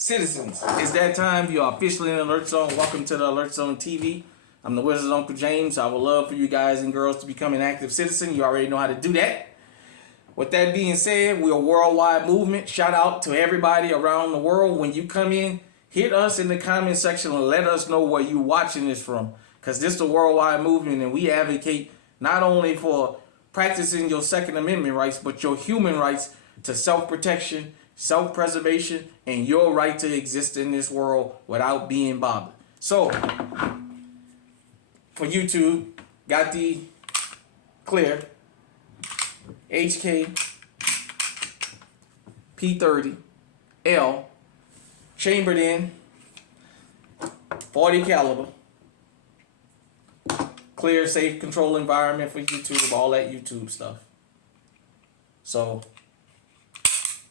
Citizens, it's that time. You are officially in Alert Zone. Welcome to the Alert Zone TV. I'm the Wizard's Uncle James. I would love for you guys and girls to become an active citizen. You already know how to do that. With that being said, we're a worldwide movement. Shout out to everybody around the world. When you come in, hit us in the comment section and let us know where you're watching this from. Because this is a worldwide movement, and we advocate not only for practicing your Second Amendment rights, but your human rights to self-protection, self-preservation, and your right to exist in this world without being bothered. So, for YouTube, got the clear HK P30 L chambered in 40 caliber, clear, safe, control environment for YouTube, all that YouTube stuff. So,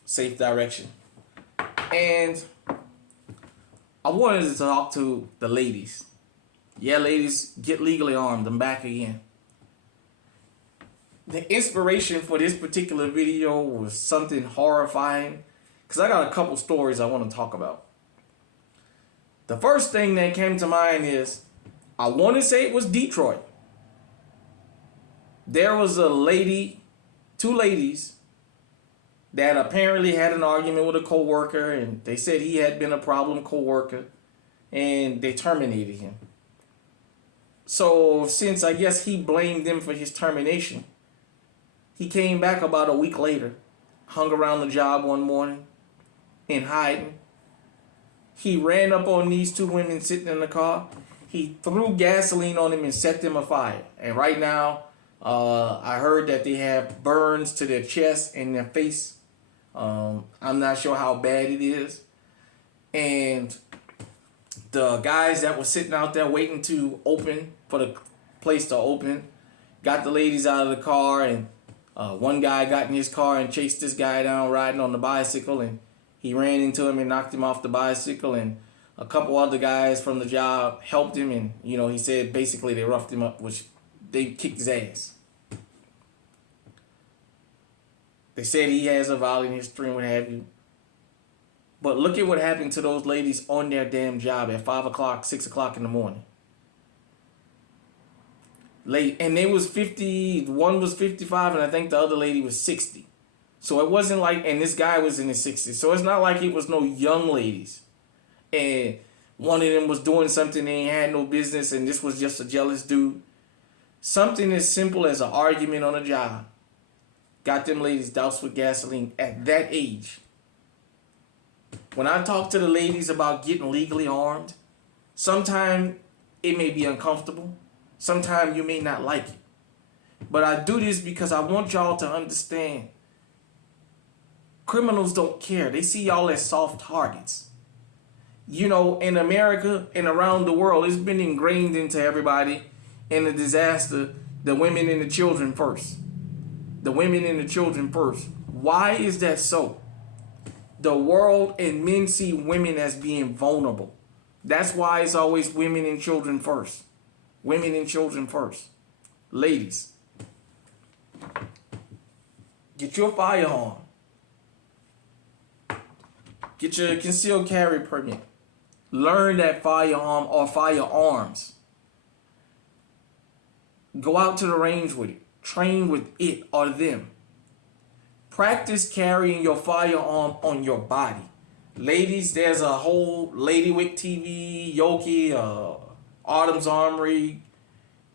safe direction. And I wanted to talk to the ladies. Yeah, ladies, get legally armed. I'm back again. The inspiration for this particular video was something horrifying, because I got a couple stories I want to talk about. The first thing that came to mind is, I want to say it was Detroit. There was a lady, two ladies, that apparently had an argument with a coworker, and they said he had been a problem coworker, and they terminated him. So since I guess he blamed them for his termination, he came back about a week later, hung around the job one morning, in hiding. He ran up on these two women sitting in the car. He threw gasoline on them and set them afire. And right now, I heard that they have burns to their chest and their face. I'm not sure how bad it is. And the guys that were sitting out there waiting to open, for the place to open, got the ladies out of the car, and one guy got in his car and chased this guy down riding on the bicycle, and he ran into him and knocked him off the bicycle, and a couple other guys from the job helped him, and he said basically they roughed him up, which they kicked his ass. They said he has a violent history and what have you. But look at what happened to those ladies on their damn job at 5 o'clock, 6 o'clock in the morning. Late, and they was 50, one was 55, and I think the other lady was 60. So it wasn't like, and this guy was in his 60s. So it's not like it was no young ladies. And one of them was doing something they ain't had no business, and this was just a jealous dude. Something as simple as an argument on a job got them ladies doused with gasoline at that age. When I talk to the ladies about getting legally armed, sometimes it may be uncomfortable. Sometimes you may not like it. But I do this because I want y'all to understand. Criminals don't care. They see y'all as soft targets. In America and around the world, it's been ingrained into everybody in the disaster, the women and the children first. The women and the children first. Why is that so? The world and men see women as being vulnerable. That's why it's always women and children first. Women and children first. Ladies, get your firearm. Get your concealed carry permit. Learn that firearm or firearms. Go out to the range with it. Train with it or them. Practice carrying your firearm on your body. Ladies, there's a whole Ladywik TV, Yoki, Autumn's Armory,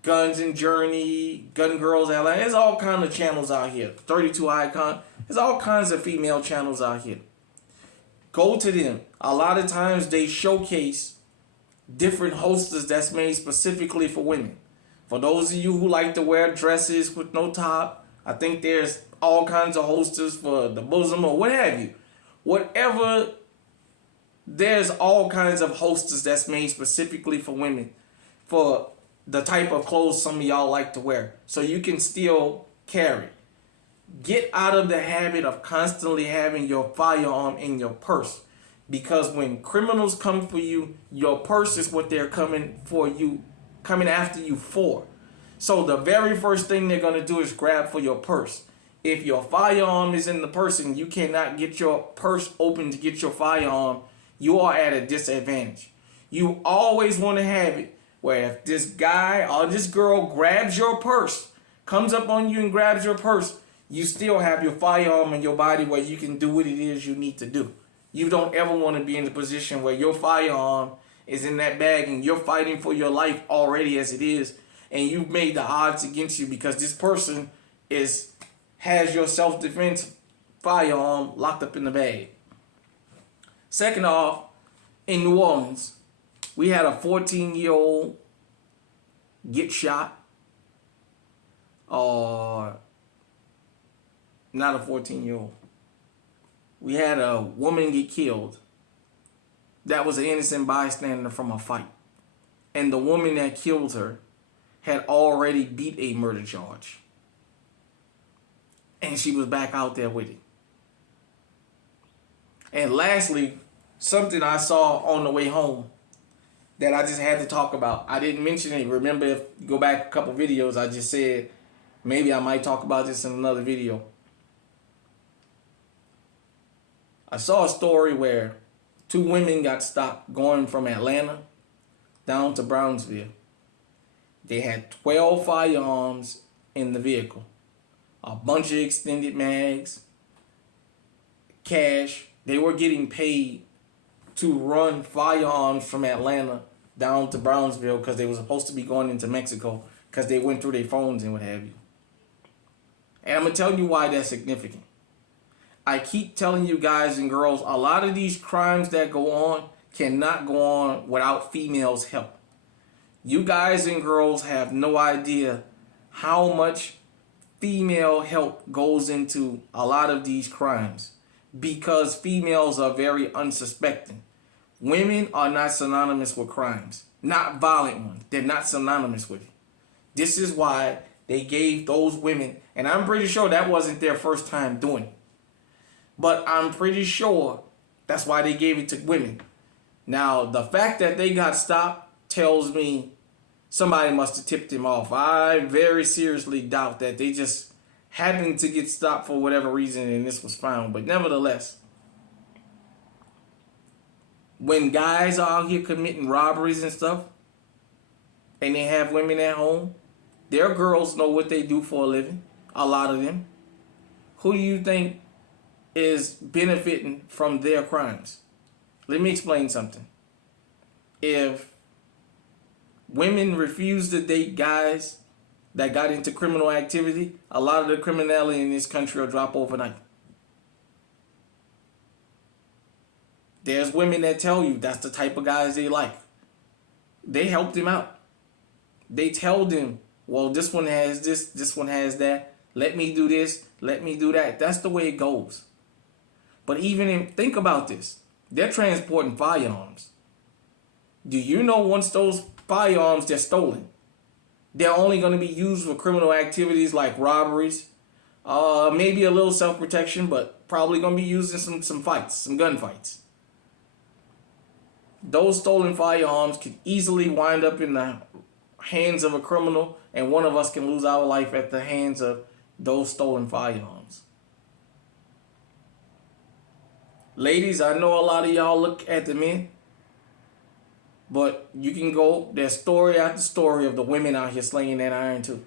Guns and Journey, Gun Girls Ally. There's all kinds of channels out here. 32 Icon. There's all kinds of female channels out here. Go to them. A lot of times they showcase different holsters that's made specifically for women. For those of you who like to wear dresses with no top, I think there's all kinds of holsters for the bosom or what have you. Whatever, there's all kinds of holsters that's made specifically for women, for the type of clothes some of y'all like to wear, so you can still carry. Get out of the habit of constantly having your firearm in your purse, because when criminals come for you, your purse is what they're coming after you for. So the very first thing they're going to do is grab for your purse. If your firearm is in the purse and you cannot get your purse open to get your firearm, you are at a disadvantage. You always want to have it where if this guy or this girl grabs your purse, comes up on you and grabs your purse, you still have your firearm in your body where you can do what it is you need to do. You don't ever want to be in the position where your firearm is in that bag and you're fighting for your life already as it is, and you've made the odds against you because this person has your self-defense firearm locked up in the bag. Second off, in New Orleans, we had a 14-year-old get shot. Or not a 14-year-old. We had a woman get killed. That was an innocent bystander from a fight. And the woman that killed her had already beat a murder charge. And she was back out there with it. And lastly, something I saw on the way home that I just had to talk about. I didn't mention it. Remember, if you go back a couple videos, I just said maybe I might talk about this in another video. I saw a story where 2 women got stopped going from Atlanta down to Brownsville. They had 12 firearms in the vehicle, a bunch of extended mags, cash. They were getting paid to run firearms from Atlanta down to Brownsville because they were supposed to be going into Mexico because they went through their phones and what have you. And I'm going to tell you why that's significant. I keep telling you guys and girls, a lot of these crimes that go on cannot go on without females' help. You guys and girls have no idea how much female help goes into a lot of these crimes because females are very unsuspecting. Women are not synonymous with crimes, not violent ones. They're not synonymous with it. This is why they gave those women, and I'm pretty sure that wasn't their first time doing it, but I'm pretty sure that's why they gave it to women. Now, the fact that they got stopped tells me somebody must have tipped them off. I very seriously doubt that they just happened to get stopped for whatever reason and this was found. But nevertheless, when guys are out here committing robberies and stuff, and they have women at home, their girls know what they do for a living, a lot of them. Who do you think is benefiting from their crimes? Let me explain something. If women refuse to date guys that got into criminal activity, a lot of the criminality in this country will drop overnight. There's women that tell you that's the type of guys they like. They help them out. They tell them, well, this one has this one has that. Let me do this, let me do that. That's the way it goes. But think about this. They're transporting firearms. Do you know once those firearms they're stolen, they're only going to be used for criminal activities like robberies, maybe a little self-protection, but probably going to be used in some fights, some gunfights. Those stolen firearms could easily wind up in the hands of a criminal, and one of us can lose our life at the hands of those stolen firearms. Ladies, I know a lot of y'all look at the men, but you can go, there's story after story of the women out here slinging that iron too.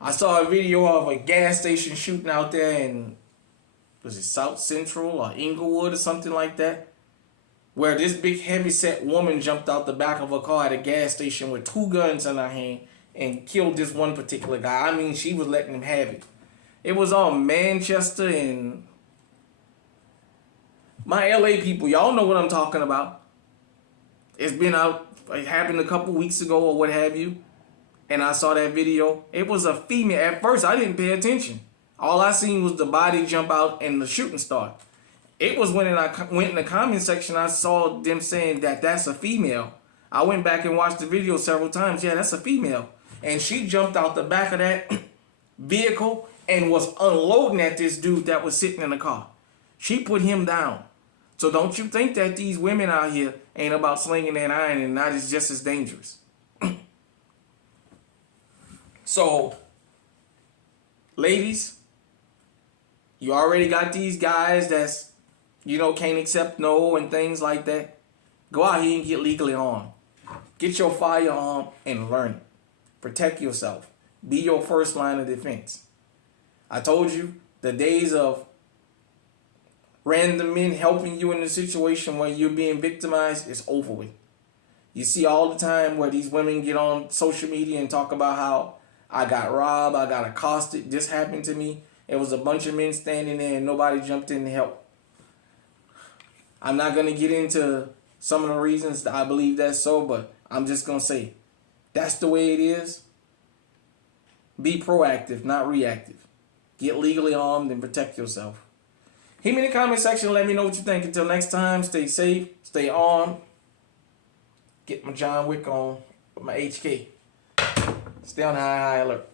I saw a video of a gas station shooting out there in, was it South Central or Inglewood or something like that, where this big heavy-set woman jumped out the back of a car at a gas station with 2 guns in her hand and killed this one particular guy. I mean, she was letting him have it. It was on Manchester, and my LA people, y'all know what I'm talking about. It's been out, it happened a couple weeks ago or what have you, and I saw that video. It was a female. At first, I didn't pay attention. All I seen was the body jump out and the shooting start. It was when I went in the comment section, I saw them saying that that's a female. I went back and watched the video several times. Yeah, that's a female. And she jumped out the back of that vehicle and was unloading at this dude that was sitting in the car. She put him down. So don't you think that these women out here ain't about slinging that iron and not as just as dangerous. So, ladies, you already got these guys that's can't accept no and things like that, go out here and get legally armed. Get your firearm and learn it. Protect yourself. Be your first line of defense. I told you, the days of random men helping you in a situation where you're being victimized is over with. You see all the time where these women get on social media and talk about how I got robbed, I got accosted, this happened to me. It was a bunch of men standing there and nobody jumped in to help. I'm not going to get into some of the reasons that I believe that's so, but I'm just going to say that's the way it is. Be proactive, not reactive. Get legally armed and protect yourself. Hit me in the comment section. Let me know what you think. Until next time, stay safe, stay armed. Get my John Wick on with my HK. Stay on high alert.